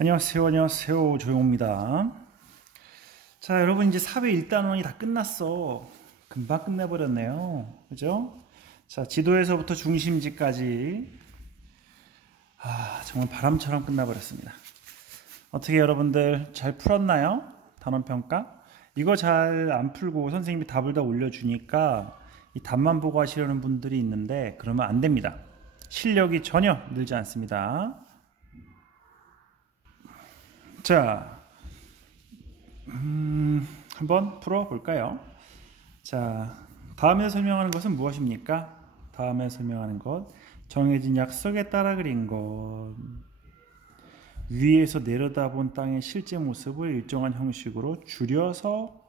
안녕하세요. 안녕하세요. 조용호입니다. 자, 여러분 이제 사회 1단원이 다 끝났어. 금방 끝내버렸네요. 그죠? 자, 지도에서부터 중심지까지 정말 바람처럼 끝나버렸습니다. 어떻게 여러분들 잘 풀었나요? 단원평가? 이거 잘 안 풀고 선생님이 답을 다 올려주니까 이 답만 보고 하시려는 분들이 있는데 그러면 안 됩니다. 실력이 전혀 늘지 않습니다. 자, 한번 풀어볼까요? 자, 다음에 설명하는 것은 무엇입니까? 다음에 설명하는 것, 정해진 약속에 따라 그린 것, 위에서 내려다본 땅의 실제 모습을 일정한 형식으로 줄여서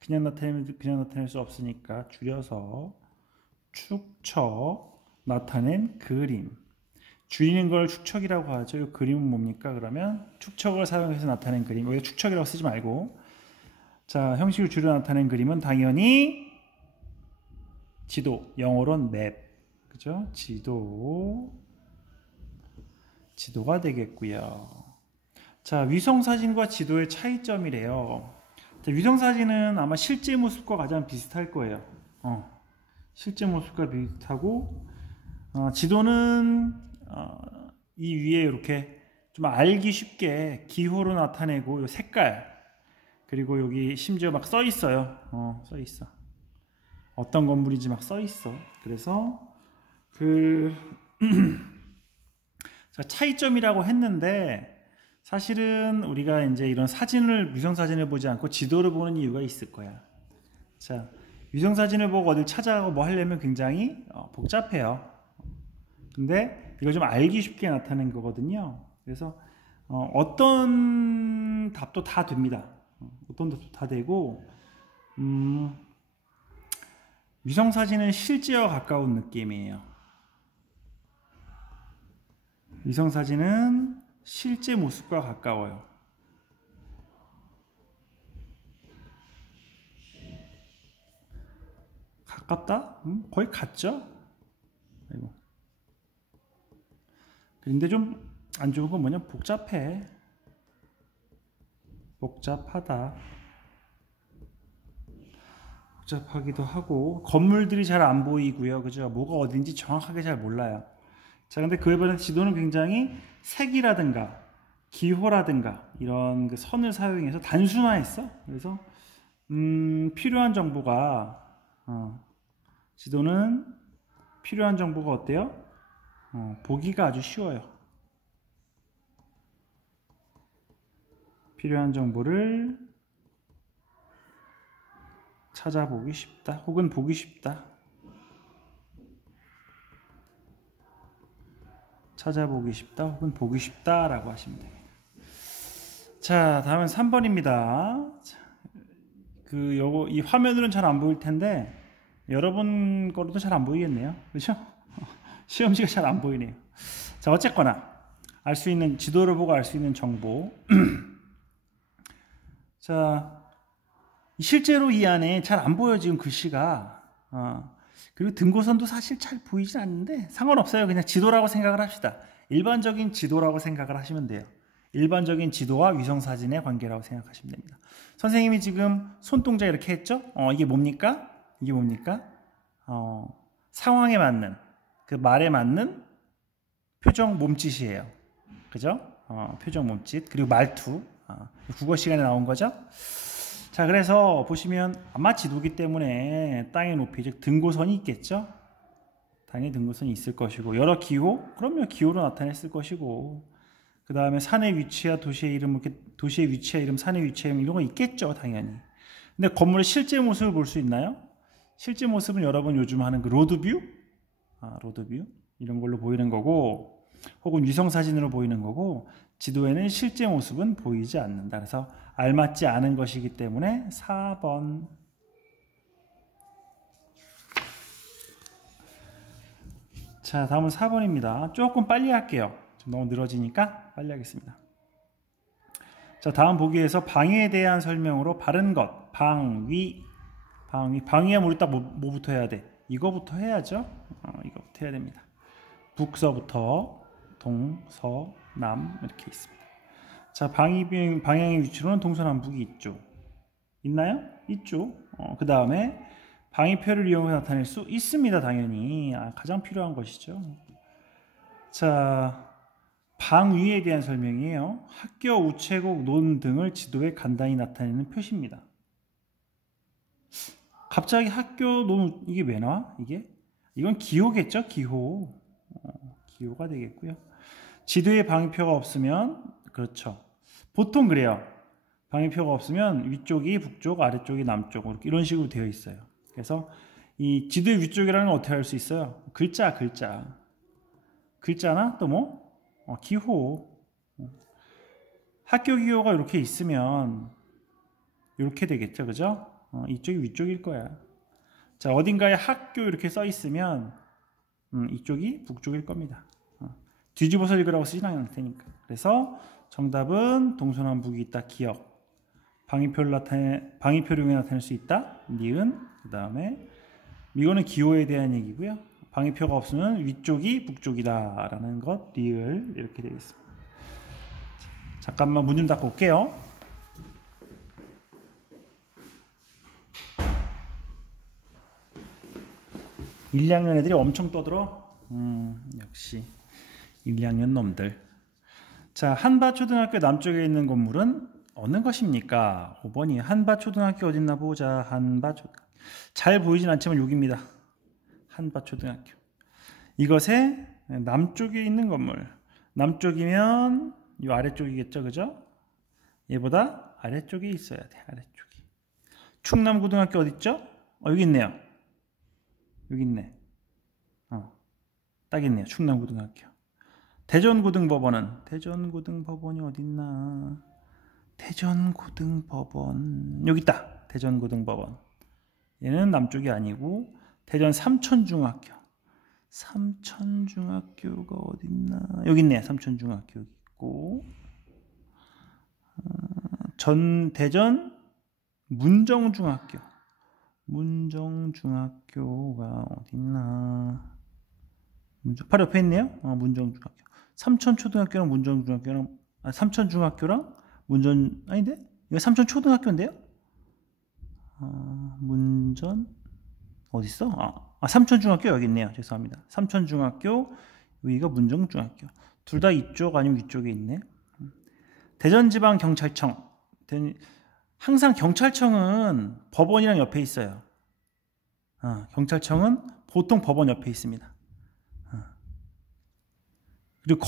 그냥 나타낼 수 없으니까 줄여서 축쳐 나타낸 그림. 줄이는 걸 축척이라고 하죠. 이 그림은 뭡니까? 그러면 축척을 사용해서 나타낸 그림. 여기 축척이라고 쓰지 말고, 자, 형식을 줄여 나타낸 그림은 당연히 지도, 영어로는 맵, 그죠? 지도가 되겠고요. 자, 위성 사진과 지도의 차이점이래요. 자, 위성 사진은 아마 실제 모습과 가장 비슷할 거예요. 실제 모습과 비슷하고, 지도는 이 위에 이렇게 좀 알기 쉽게 기호로 나타내고 요 색깔, 그리고 여기 심지어 막 써 있어요. 써 있어. 어떤 건물인지 막 써 있어. 그래서 자, 차이점이라고 했는데 사실은 우리가 이제 이런 위성 사진을 보지 않고 지도를 보는 이유가 있을 거야. 자, 위성 사진을 보고 어딜 찾아가고 뭐 하려면 굉장히 복잡해요. 근데 이걸 좀 알기 쉽게 나타낸 거거든요. 그래서 어떤 답도 다 됩니다. 어떤 답도 다 되고, 위성 사진은 실제와 가까운 느낌이에요. 위성 사진은 실제 모습과 가까워요. 가깝다? 거의 같죠? 아이고. 근데 좀 안 좋은 건 뭐냐? 복잡하다. 복잡하기도 하고 건물들이 잘 안 보이고요. 그죠? 뭐가 어딘지 정확하게 잘 몰라요. 자, 근데 그에 반해 지도는 굉장히 색이라든가 기호라든가 이런 그 선을 사용해서 단순화했어. 그래서 필요한 정보가 지도는 필요한 정보가 어때요? 보기가 아주 쉬워요. 필요한 정보를 찾아보기 쉽다, 혹은 보기 쉽다. 찾아보기 쉽다, 혹은 보기 쉽다라고 하시면 돼요. 자, 다음은 3번입니다. 이 화면으로는 잘 안 보일 텐데 여러분 거로도 잘 안 보이겠네요. 그렇죠? 시험지가 잘 안 보이네요. 자, 어쨌거나 지도를 보고 알 수 있는 정보. 자, 실제로 이 안에 잘 안 보여 지금 글씨가. 그리고 등고선도 사실 잘 보이진 않는데 상관없어요. 그냥 지도라고 생각을 합시다. 일반적인 지도라고 생각을 하시면 돼요. 일반적인 지도와 위성사진의 관계라고 생각하시면 됩니다. 선생님이 지금 손동작 이렇게 했죠? 이게 뭡니까? 상황에 맞는, 그 말에 맞는 표정 몸짓이에요. 그죠? 표정 몸짓, 그리고 말투. 국어 시간에 나온 거죠? 자, 그래서 보시면 아마 지도기 때문에 땅의 높이, 즉 등고선이 있겠죠? 당연히 등고선이 있을 것이고, 여러 기호? 그럼요, 기호로 나타냈을 것이고, 그 다음에 산의 위치와 도시의 이름, 도시의 위치와 이름, 산의 위치와 이름, 이런 거 있겠죠, 당연히. 근데 건물의 실제 모습을 볼 수 있나요? 실제 모습은 여러분 요즘 하는 그 로드뷰? 로드뷰? 이런 걸로 보이는 거고, 혹은 위성사진으로 보이는 거고, 지도에는 실제 모습은 보이지 않는다. 그래서 알맞지 않은 것이기 때문에 4번. 자, 다음은 4번입니다. 조금 빨리 할게요. 좀 너무 늘어지니까 빨리 하겠습니다. 자, 다음 보기에서 방위에 대한 설명으로 바른 것, 방위하면 우리 딱 뭐부터 해야 돼? 이거부터 해야죠. 이거부터 해야 됩니다. 북서부터 서, 남 이렇게 있습니다. 자, 방향의 위치로는 동서남북이 있죠. 있나요? 있죠. 그 다음에 방위표를 이용해서 나타낼 수 있습니다. 당연히. 가장 필요한 것이죠. 자, 방위에 대한 설명이에요. 학교, 우체국, 논 등을 지도에 간단히 나타내는 표시입니다. 갑자기 학교, 논 이게 왜 나와? 이건 기호겠죠? 기호. 기호가 되겠고요. 지도에 방위표가 없으면 그렇죠. 보통 그래요. 방위표가 없으면 위쪽이 북쪽, 아래쪽이 남쪽 이런 식으로 되어 있어요. 그래서 이 지도의 위쪽이라는 건 어떻게 할 수 있어요? 글자나 또 뭐? 기호. 학교 기호가 이렇게 있으면 이렇게 되겠죠, 그죠? 이쪽이 위쪽일 거야. 자, 어딘가에 학교 이렇게 써 있으면 이쪽이 북쪽일 겁니다. 뒤집어서 읽으라고 쓰진 않을 테니까. 그래서 정답은 동서남북이 있다. 기억. 방위표를 이용해 나타낼 수 있다. 니은. 그 다음에 이거는 기호에 대한 얘기고요. 방위표가 없으면 위쪽이 북쪽이다 라는 것. 리을 이렇게 되겠습니다. 잠깐만 문 좀 닫고 올게요. (1, 2학년) 애들이 엄청 떠들어. 역시 1, 2학년 놈들. 자, 한밭초등학교 남쪽에 있는 건물은 어느 것입니까? 5번이 한밭초등학교 어딨나 보자. 한밭초등학교. 잘 보이진 않지만 여기입니다. 한밭초등학교. 이것의 남쪽에 있는 건물. 남쪽이면 이 아래쪽이겠죠, 그죠? 얘보다 아래쪽에 있어야 돼. 아래쪽이. 충남고등학교 어딨죠? 여기 있네요. 여기 있네. 딱 있네요. 충남고등학교. 대전고등법원은 대전고등법원이 어딨나? 대전고등법원 여기 있다. 대전고등법원. 얘는 남쪽이 아니고 대전 삼천중학교. 삼천중학교가 어딨나? 여기 있네. 삼천중학교 여기 있고. 대전 문정중학교. 문정중학교가 어딨나? 바로 옆에 있네요. 문정중학교. 삼천초등학교랑 문정중학교랑 삼천중학교랑 아닌데? 이거 삼천초등학교인데요? 문전 어딨어? 삼천중학교 여기 있네요. 죄송합니다. 삼천중학교 여기가 문정중학교. 둘 다 이쪽 아니면 위쪽에 있네. 대전지방경찰청. 항상 경찰청은 법원이랑 옆에 있어요. 경찰청은 보통 법원 옆에 있습니다. 그리고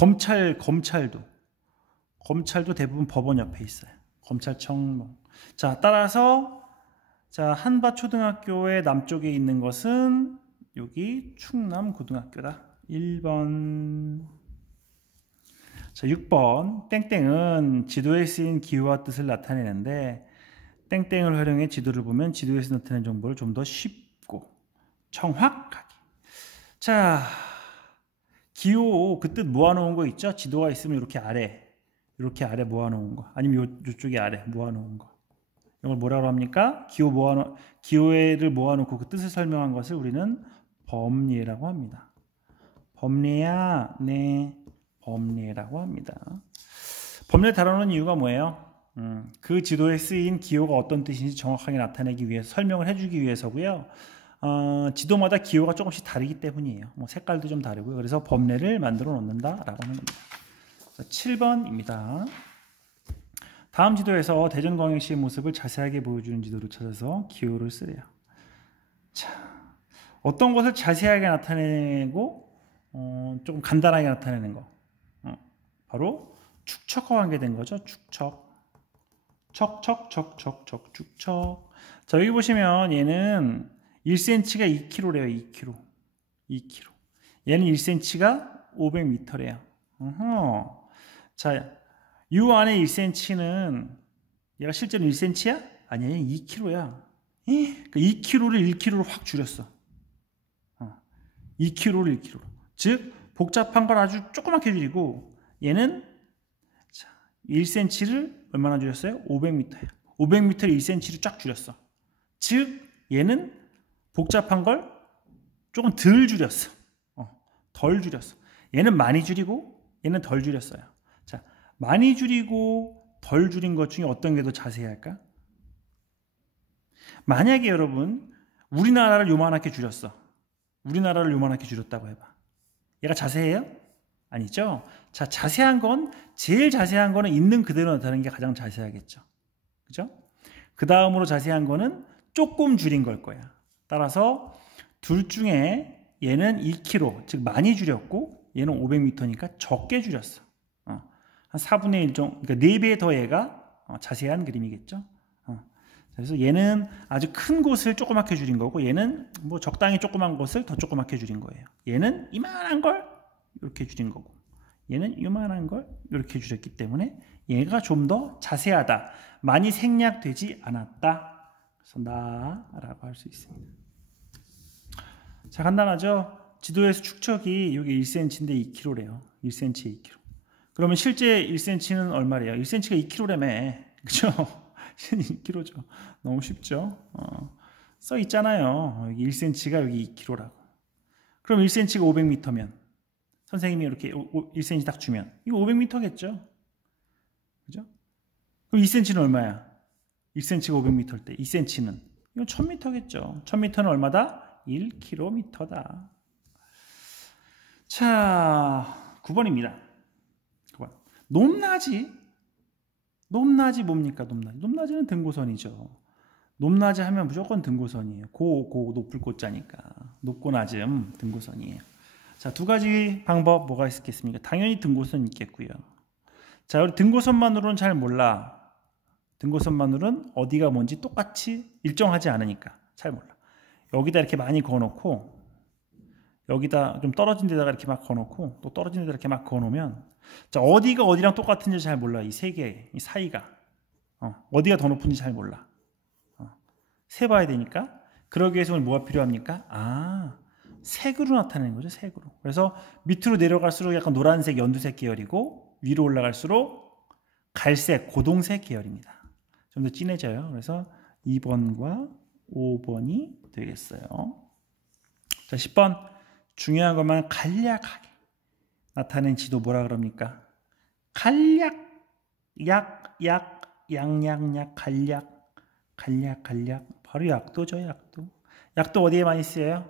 검찰도 대부분 법원 옆에 있어요. 검찰청. 자, 따라서 한밭초등학교의 남쪽에 있는 것은 여기 충남고등학교다. 1번. 자, 6번. 땡땡은 지도에 쓰인 기호와 뜻을 나타내는데 땡땡을 활용해 지도를 보면 지도에서 나타낸 정보를 좀 더 쉽고 정확하게. 자, 기호 그 뜻 모아놓은 거 있죠? 지도가 있으면 이렇게 아래 모아놓은 거, 아니면 이쪽에 아래 모아놓은 거. 이걸 뭐라고 합니까? 기호를 모아놓고 그 뜻을 설명한 것을 우리는 범례라고 합니다. 범례야, 네, 범례라고 합니다. 범례를 다루는 이유가 뭐예요? 그 지도에 쓰인 기호가 어떤 뜻인지 정확하게 나타내기 위해서 설명을 해주기 위해서고요. 지도마다 기호가 조금씩 다르기 때문이에요. 색깔도 좀 다르고요. 그래서 범례를 만들어 놓는다라고 하는 겁니다. 7번입니다. 다음 지도에서 대전광역시의 모습을 자세하게 보여주는 지도를 찾아서 기호를 쓰래요. 자, 어떤 것을 자세하게 나타내고 조금 간단하게 나타내는 거. 바로 축척과 관계된 거죠. 축척. 축척. 자, 여기 보시면 얘는 1cm가 2kg래요. 2kg. 얘는 1cm가 500m래요. 자, 이 안에 1cm는 얘가 실제로 1cm야? 아니야, 2kg야. 그러니까 2kg를 1kg로 확 줄였어. 2kg를 1kg로. 즉 복잡한 걸 아주 조그맣게 줄이고 얘는 1cm를 얼마나 줄였어요? 500m예요. 500m를 1cm로 쫙 줄였어. 즉 얘는 복잡한 걸 조금 덜 줄였어. 덜 줄였어. 얘는 많이 줄이고 얘는 덜 줄였어요. 자, 많이 줄이고 덜 줄인 것 중에 어떤 게 더 자세할까? 만약에 여러분 우리나라를 요만하게 줄였어. 우리나라를 요만하게 줄였다고 해봐. 얘가 자세해요? 아니죠? 자, 자세한 건 제일 자세한 거는 있는 그대로 나타내는 게 가장 자세하겠죠. 그죠? 그 다음으로 자세한 거는 조금 줄인 걸 거야. 따라서 둘 중에 얘는 2km, 즉 많이 줄였고 얘는 500m니까 적게 줄였어. 한 4분의 1 정도, 그러니까 4배 더 얘가 자세한 그림이겠죠. 그래서 얘는 아주 큰 곳을 조그맣게 줄인 거고 얘는 뭐 적당히 조그만 곳을 더 조그맣게 줄인 거예요. 얘는 이만한 걸 이렇게 줄인 거고 얘는 이만한 걸 이렇게 줄였기 때문에 얘가 좀 더 자세하다. 많이 생략되지 않았다. 그래서 나라고 할 수 있습니다. 자, 간단하죠? 지도에서 축척이 여기 1cm인데 2kg래요. 1cm에 2kg. 그러면 실제 1cm는 얼마래요? 1cm가 2kg라며. 그죠? 2kg죠. 너무 쉽죠? 써 있잖아요. 여기 1cm가 여기 2kg라고. 그럼 1cm가 500m면 선생님이 이렇게 1cm 딱 주면 이거 500m겠죠? 그죠? 그럼 2cm는 얼마야? 1cm가 500m일 때 2cm는 이건 1000m겠죠. 1000m는 얼마다? 1km다. 자, 9번입니다. 9번. 높낮이. 높낮이 뭡니까? 높낮이는 등고선이죠. 높낮이 하면 무조건 등고선이에요. 높을 고자니까. 높고 낮음 등고선이에요. 자, 두 가지 방법 뭐가 있겠습니까? 당연히 등고선 있겠고요. 자, 우리 등고선만으로는 잘 몰라. 등고선만으로는 어디가 뭔지 똑같이 일정하지 않으니까 잘 몰라. 여기다 이렇게 많이 그어놓고 여기다 좀 떨어진 데다가 이렇게 막 그어놓고 또 떨어진 데다 이렇게 막 그어놓으면 자, 어디가 어디랑 똑같은지 잘 몰라. 이 세 개, 이 사이가 어디가 더 높은지 잘 몰라. 세봐야 되니까. 그러기 위해서 뭐가 필요합니까? 색으로 나타내는 거죠. 색으로. 그래서 밑으로 내려갈수록 약간 노란색, 연두색 계열이고 위로 올라갈수록 갈색, 고동색 계열입니다. 좀 더 진해져요. 그래서 2번과 5번이 되겠어요. 자, 10번. 중요한 것만 간략하게 나타낸 지도 뭐라 그럽니까? 간략, 약, 양양약, 간략. 바로 약도죠, 약도. 약도 어디에 많이 쓰여요?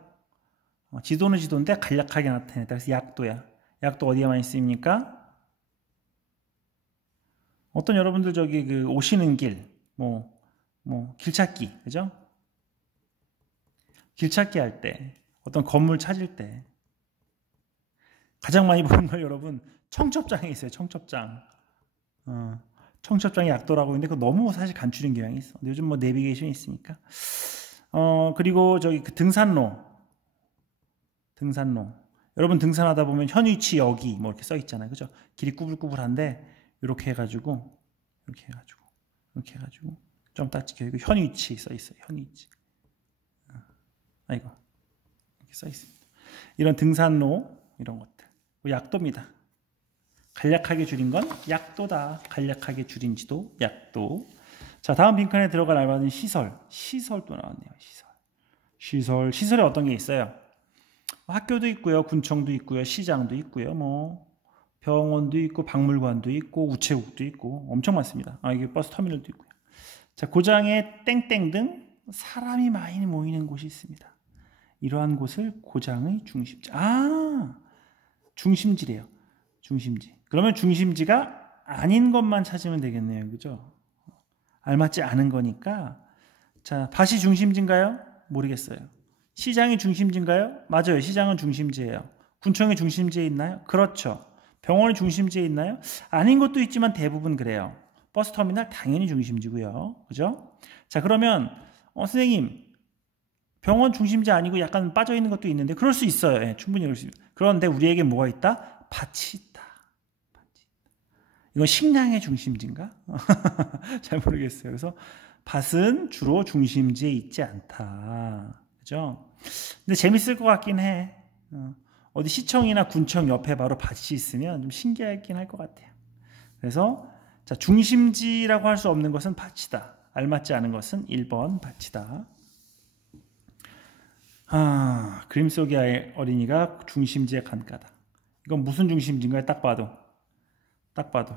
지도는 지도인데 간략하게 나타냈다. 그래서 약도야. 약도 어디에 많이 쓰입니까? 어떤 여러분들 저기 그 오시는 길, 길찾기, 그죠? 길찾기 할 때, 어떤 건물 찾을 때 가장 많이 보는 걸 여러분 청첩장에 있어요. 청첩장. 청첩장이 약도라고 하는데 그거 너무 사실 간추린 경향이 있어. 요즘 뭐 내비게이션이 있으니까. 그리고 저기 그 등산로. 여러분 등산하다 보면 현위치 여기 뭐 이렇게 써 있잖아요. 그죠? 길이 꾸불꾸불한데 이렇게 해가지고 좀 딱 찍혀. 이거 현위치 써 있어요. 현위치. 이거 이렇게 써 있습니다. 이런 등산로 이런 것들 약도입니다. 간략하게 줄인 건 약도다. 간략하게 줄인 지도 약도. 자, 다음 빈칸에 들어갈 알맞은 시설도 나왔네요. 시설에 어떤 게 있어요? 학교도 있고요, 군청도 있고요, 시장도 있고요, 뭐 병원도 있고, 박물관도 있고, 우체국도 있고, 엄청 많습니다. 이게 버스 터미널도 있고요. 자, 고장에 땡땡 등 사람이 많이 모이는 곳이 있습니다. 이러한 곳을 고장의 중심지. 중심지래요. 중심지. 그러면 중심지가 아닌 것만 찾으면 되겠네요. 그죠? 알맞지 않은 거니까. 자, 밭이 중심지인가요? 모르겠어요. 시장이 중심지인가요? 맞아요. 시장은 중심지예요. 군청이 중심지에 있나요? 그렇죠. 병원이 중심지에 있나요? 아닌 것도 있지만 대부분 그래요. 버스터미널 당연히 중심지고요. 그죠? 자, 그러면 선생님 병원 중심지 아니고 약간 빠져있는 것도 있는데 그럴 수 있어요. 예, 충분히 그럴 수 있어요. 그런데 우리에게 뭐가 있다? 밭이 있다. 이건 식량의 중심지인가? 잘 모르겠어요. 그래서 밭은 주로 중심지에 있지 않다. 그죠? 근데 재밌을 것 같긴 해. 어디 시청이나 군청 옆에 바로 밭이 있으면 좀 신기하긴 할 것 같아요. 그래서 자, 중심지라고 할 수 없는 것은 밭이다. 알맞지 않은 것은 1번 밭이다. 그림 속의 어린이가 중심지에 간가다. 이건 무슨 중심지인가요? 딱 봐도 딱 봐도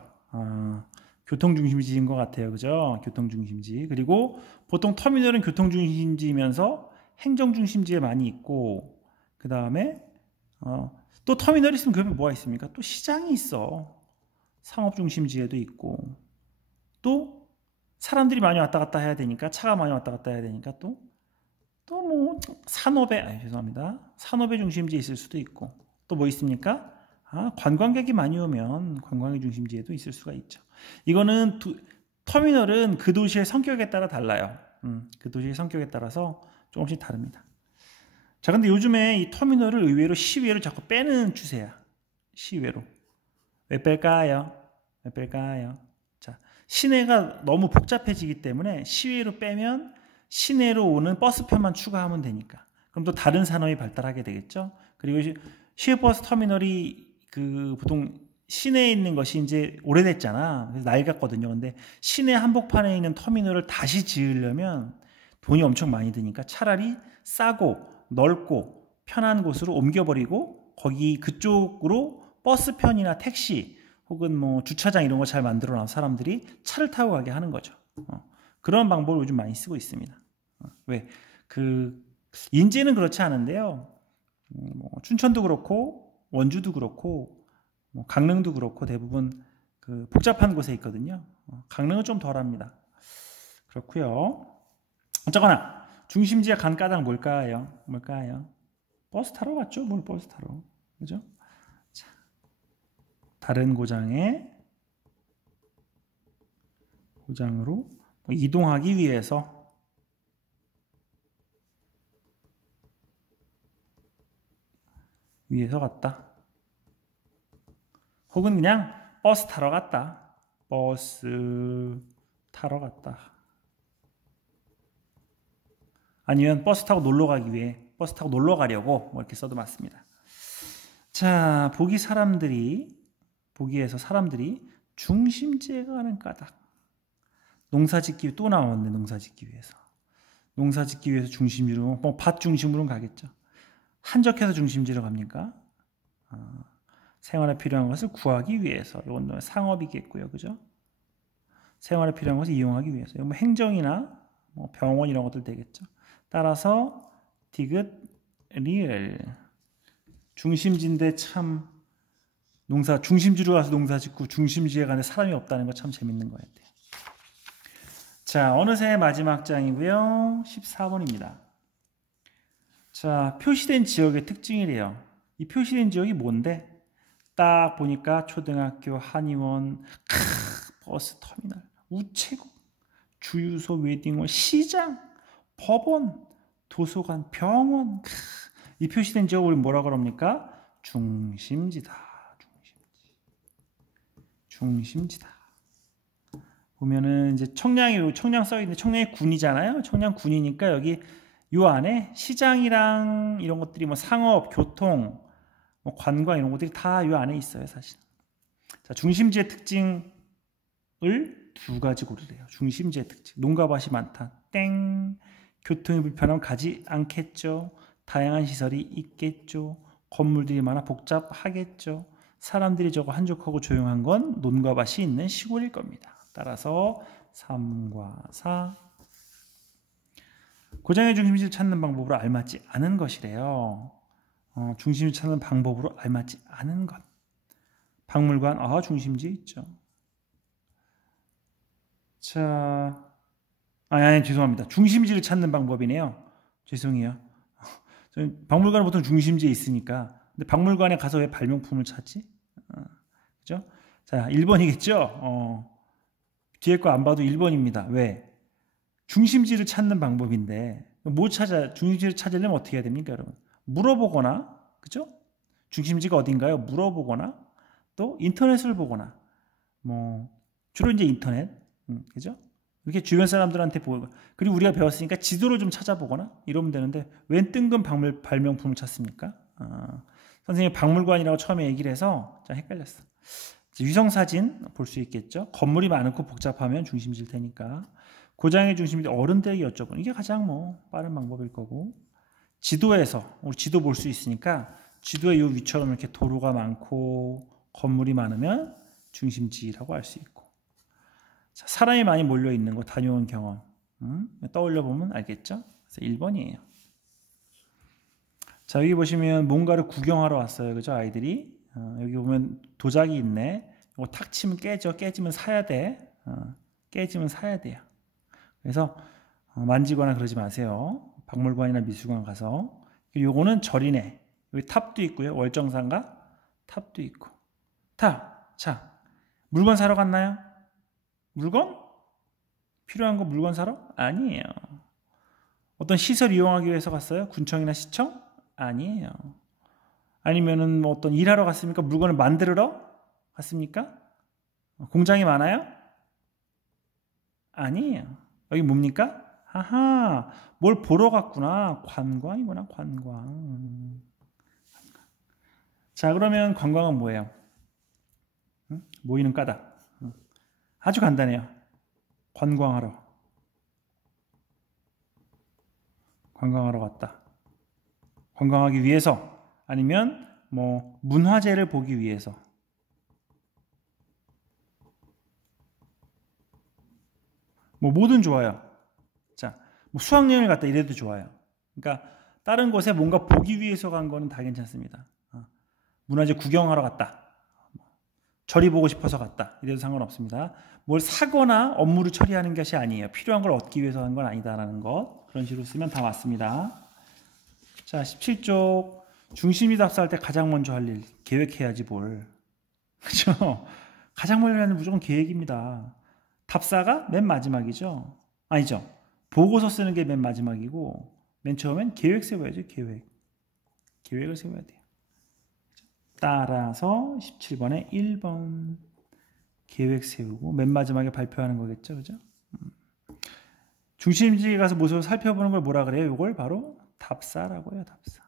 교통중심지인 것 같아요. 그죠? 교통중심지. 그리고 보통 터미널은 교통중심지면서 행정중심지에 많이 있고, 그 다음에 또 터미널이 있으면 그 옆에 뭐가 있습니까? 또 시장이 있어. 상업중심지에도 있고, 또 사람들이 많이 왔다 갔다 해야 되니까, 차가 많이 왔다 갔다 해야 되니까, 또 뭐 죄송합니다. 산업의 중심지에 있을 수도 있고, 또 뭐 있습니까? 관광객이 많이 오면 관광의 중심지에도 있을 수가 있죠. 이거는 터미널은 그 도시의 성격에 따라 달라요. 그 도시의 성격에 따라서 조금씩 다릅니다. 자, 근데 요즘에 이 터미널을 의외로 시외로 자꾸 빼는 추세야. 시외로. 왜 뺄까요? 왜 뺄까요? 자, 시내가 너무 복잡해지기 때문에 시외로 빼면 시내로 오는 버스편만 추가하면 되니까. 그럼 또 다른 산업이 발달하게 되겠죠. 그리고 시외버스 터미널이 보통 시내에 있는 것이 이제 오래됐잖아. 그래서 낡았거든요. 근데 시내 한복판에 있는 터미널을 다시 지으려면 돈이 엄청 많이 드니까 차라리 싸고 넓고 편한 곳으로 옮겨버리고 거기 그쪽으로 버스편이나 택시 혹은 뭐 주차장 이런 거 잘 만들어 놔서 사람들이 차를 타고 가게 하는 거죠. 그런 방법을 요즘 많이 쓰고 있습니다. 왜? 인제는 그렇지 않은데요. 춘천도 그렇고 원주도 그렇고 강릉도 그렇고 대부분 복잡한 곳에 있거든요. 강릉은 좀 덜합니다. 그렇고요. 어쨌거나 중심지에 간 까닭 뭘까요? 버스 타러 갔죠. 뭘 버스 타러. 그죠? 자, 다른 고장으로 이동하기 위해서 갔다. 혹은 그냥 버스 타러 갔다. 아니면 버스 타고 놀러 가기 위해 버스 타고 놀러 가려고 뭐 이렇게 써도 맞습니다. 자, 보기에서 사람들이 중심지에 가는 까닭. 농사짓기 또 나왔네. 농사짓기 위해서 중심지로 밭 중심으로 가겠죠. 한적해서 중심지로 갑니까? 생활에 필요한 것을 구하기 위해서. 이건 상업이겠고요. 그죠? 생활에 필요한 것을 이용하기 위해서. 이건 뭐 행정이나 뭐 병원 이런 것들 되겠죠. 따라서 디귿 리을 중심지인데 참 중심지로 가서 농사 짓고 중심지에 가는데 사람이 없다는 거 참 재밌는 것 같아요. 자, 어느새 마지막 장이고요. 14번입니다. 자, 표시된 지역의 특징이래요. 이 표시된 지역이 뭔데? 딱 보니까 초등학교, 한의원, 버스 터미널, 우체국, 주유소, 웨딩홀, 시장, 법원, 도서관, 병원. 이 표시된 지역을 우리 뭐라 그럽니까? 중심지다. 중심지다. 보면은 이제 청량 써 있는데 청량이 군이잖아요. 청량 군이니까 여기 요 안에 시장이랑 이런 것들이 뭐 상업, 교통, 뭐 관광 이런 것들이 다 요 안에 있어요, 사실. 자, 중심지의 특징을 두 가지 고르래요. 중심지의 특징. 농가 밭이 많다. 땡. 교통이 불편하면 가지 않겠죠. 다양한 시설이 있겠죠. 건물들이 많아 복잡하겠죠. 사람들이 적어 한적하고 조용한 건 논과 밭이 있는 시골일 겁니다. 따라서 3과 4. 고장의 중심지를 찾는 방법으로 알맞지 않은 것이래요. 중심을 찾는 방법으로 알맞지 않은 것. 박물관, 중심지에 있죠. 자, 죄송합니다. 중심지를 찾는 방법이네요. 죄송해요. 박물관은 보통 중심지에 있으니까. 근데 박물관에 가서 왜 발명품을 찾지? 그죠? 자, 1번이겠죠? 뒤에 거 안 봐도 1번입니다. 왜? 중심지를 찾는 방법인데, 중심지를 찾으려면 어떻게 해야 됩니까, 여러분? 물어보거나, 그죠? 중심지가 어딘가요? 물어보거나, 또 인터넷을 보거나, 주로 이제 인터넷, 그죠? 이렇게 주변 사람들한테 보고, 그리고 우리가 배웠으니까 지도를 좀 찾아보거나 이러면 되는데, 웬 뜬금 발명품을 찾습니까? 선생님이 박물관이라고 처음에 얘기를 해서 좀 헷갈렸어. 위성사진 볼 수 있겠죠? 건물이 많고 복잡하면 중심지일 테니까. 고장의 중심지 어른들에게 여쭤보는 이게 가장 빠른 방법일 거고, 지도에서 우리 지도 볼 수 있으니까 지도에 이 위처럼 이렇게 도로가 많고 건물이 많으면 중심지라고 할 수 있고. 자, 사람이 많이 몰려 있는 곳, 다녀온 경험. 떠올려 보면 알겠죠? 그래서 1번이에요. 자, 여기 보시면 뭔가를 구경하러 왔어요. 그죠? 아이들이. 여기 보면 도자기 있네. 이거 탁 치면 깨져. 깨지면 사야 돼. 깨지면 사야 돼요. 그래서 만지거나 그러지 마세요. 박물관이나 미술관 가서. 요거는 절이네. 여기 탑도 있고요. 월정사인가? 탑도 있고. 탑. 자, 물건 사러 갔나요? 물건? 필요한 거 물건 사러? 아니에요. 어떤 시설 이용하기 위해서 갔어요? 군청이나 시청? 아니에요. 아니면은 뭐 어떤 일하러 갔습니까? 물건을 만들러 갔습니까? 공장이 많아요? 아니에요. 여기 뭡니까? 아하, 뭘 보러 갔구나. 관광이구나, 관광. 자, 그러면 관광은 뭐예요? 모이는 까닭. 아주 간단해요. 관광하러. 관광하러 갔다. 관광하기 위해서 아니면 뭐 문화재를 보기 위해서. 뭐 뭐든 좋아요. 자, 뭐 수학여행을 갔다 이래도 좋아요. 그러니까 다른 곳에 뭔가 보기 위해서 간 거는 다 괜찮습니다. 문화재 구경하러 갔다. 절이 보고 싶어서 갔다. 이래도 상관없습니다. 뭘 사거나 업무를 처리하는 것이 아니에요. 필요한 걸 얻기 위해서 한 건 아니다라는 것. 그런 식으로 쓰면 다 맞습니다. 자, 17쪽. 중심이 답사할 때 가장 먼저 할 일. 계획해야지 뭘. 그죠? 가장 먼저 하는 무조건 계획입니다. 답사가 맨 마지막이죠. 아니죠. 보고서 쓰는 게 맨 마지막이고 맨 처음엔 계획 세워야죠. 계획. 계획을 세워야 돼요. 따라서 17번에 1번 계획 세우고 맨 마지막에 발표하는 거겠죠. 그죠? 중심지에 가서 모습을 살펴보는 걸 뭐라 그래요? 이걸 바로 답사라고 해요. 답사.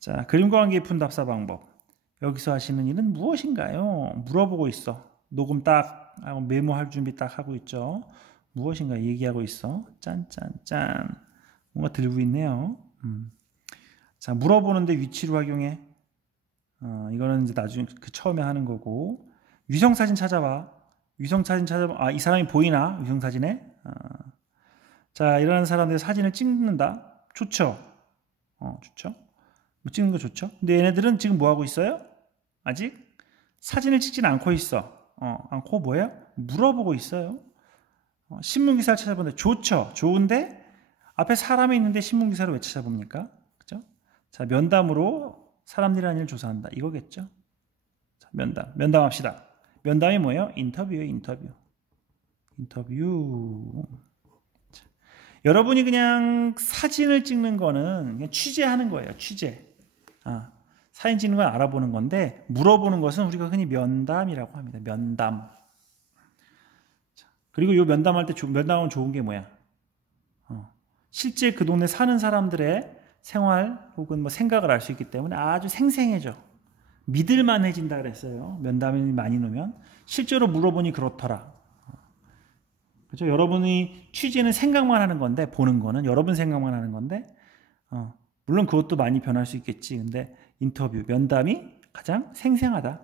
자, 그림과 관계 깊은 답사 방법. 여기서 하시는 일은 무엇인가요? 물어보고 있어. 녹음 딱 하고 메모할 준비 딱 하고 있죠. 무엇인가 얘기하고 있어. 짠짠짠. 뭔가 들고 있네요. 자, 물어보는데 위치로 활용해. 이거는 이제 나중에 그 처음에 하는 거고. 위성사진 찾아봐. 위성사진 찾아봐. 아, 이 사람이 보이나? 위성사진에? 자, 이런 사람들 사진을 찍는다. 좋죠? 좋죠? 뭐 찍는 거 좋죠? 근데 얘네들은 지금 뭐 하고 있어요? 아직 사진을 찍진 않고 있어. 않고 뭐예요? 물어보고 있어요. 신문 기사를 찾아보는데 좋죠? 좋은데 앞에 사람이 있는데 신문 기사를 왜 찾아봅니까? 그죠? 자, 면담으로 사람들이라는 일을 조사한다. 이거겠죠? 자, 면담합시다. 면담이 뭐예요? 인터뷰예요, 인터뷰. 인터뷰. 자, 여러분이 그냥 사진을 찍는 거는 그냥 취재하는 거예요. 취재. 사진 찍는 건 알아보는 건데 물어보는 것은 우리가 흔히 면담이라고 합니다. 면담. 자, 그리고 이 면담할 때 면담은 좋은 게 뭐야? 실제 그 동네 사는 사람들의 생활 혹은 뭐 생각을 알 수 있기 때문에 아주 생생해져. 믿을만해진다 그랬어요. 면담이 많이 놓으면 실제로 물어보니 그렇더라. 그렇죠? 여러분이 취재는 생각만 하는 건데 보는 거는 여러분 생각만 하는 건데 물론 그것도 많이 변할 수 있겠지. 근데 인터뷰, 면담이 가장 생생하다.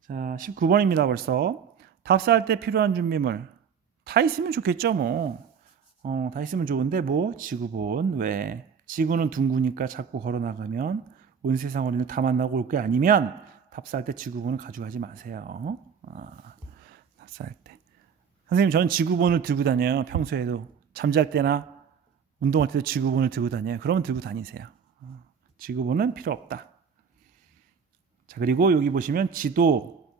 자, 19번입니다. 벌써. 답사할 때 필요한 준비물. 다 있으면 좋겠죠, 뭐. 다 있으면 좋은데 뭐 지구본 왜? 지구는 둥그니까 자꾸 걸어나가면 온 세상 어린이를 다 만나고 올 게 아니면 답사할 때 지구본을 가져가지 마세요. 답사할 때. 선생님, 저는 지구본을 들고 다녀요. 평소에도 잠잘 때나 운동할 때도 지구본을 들고 다녀요. 그러면 들고 다니세요. 지구본은 필요 없다. 자, 그리고 여기 보시면 지도,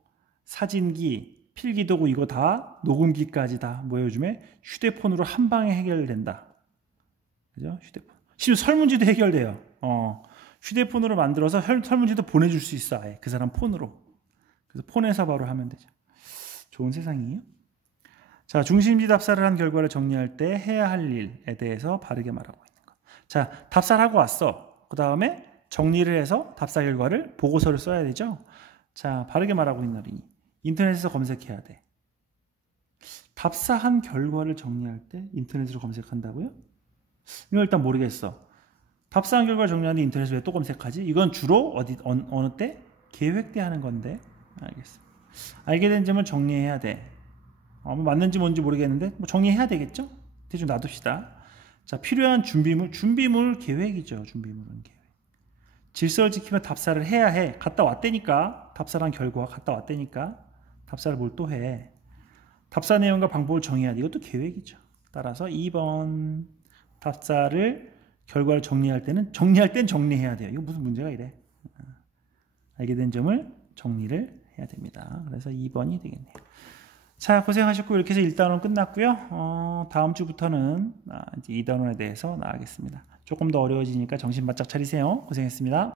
사진기, 필기도구 이거 다 녹음기까지 다 뭐 요즘에 휴대폰으로 한 방에 해결된다. 그죠? 휴대폰. 심지어 설문지도 해결돼요. 휴대폰으로 만들어서 설문지도 보내줄 수 있어. 아예 그 사람 폰으로. 그래서 폰에서 바로 하면 되죠. 좋은 세상이에요. 자, 중심지 답사를 한 결과를 정리할 때 해야 할 일에 대해서 바르게 말하고 있는 거. 자, 답사를 하고 왔어. 그 다음에 정리를 해서 답사 결과를 보고서를 써야 되죠. 자, 바르게 말하고 있는 어린이. 인터넷에서 검색해야 돼. 답사한 결과를 정리할 때 인터넷으로 검색한다고요? 이거 일단 모르겠어. 답사한 결과를 정리하는데 인터넷에 왜 또 검색하지? 이건 주로 어느 때? 계획 때 하는 건데. 알겠습니다. 알게 된 점을 정리해야 돼. 뭐 맞는지 뭔지 모르겠는데 뭐 정리해야 되겠죠? 대충 놔둡시다. 자, 필요한 준비물 계획이죠. 준비물은 계획. 질서를 지키며 답사를 해야 해. 갔다 왔다니까. 답사란 결과 갔다 왔다니까. 답사를 뭘 또 해. 답사 내용과 방법을 정해야 돼. 이것도 계획이죠. 따라서 2번 답사를 결과를 정리할 땐 정리해야 돼요. 이거 무슨 문제가 이래. 알게 된 점을 정리를 해야 됩니다. 그래서 2번이 되겠네요. 자, 고생하셨고 이렇게 해서 1단원 끝났고요. 다음 주부터는 이제 2단원에 대해서 나가겠습니다. 조금 더 어려워지니까 정신 바짝 차리세요. 고생했습니다.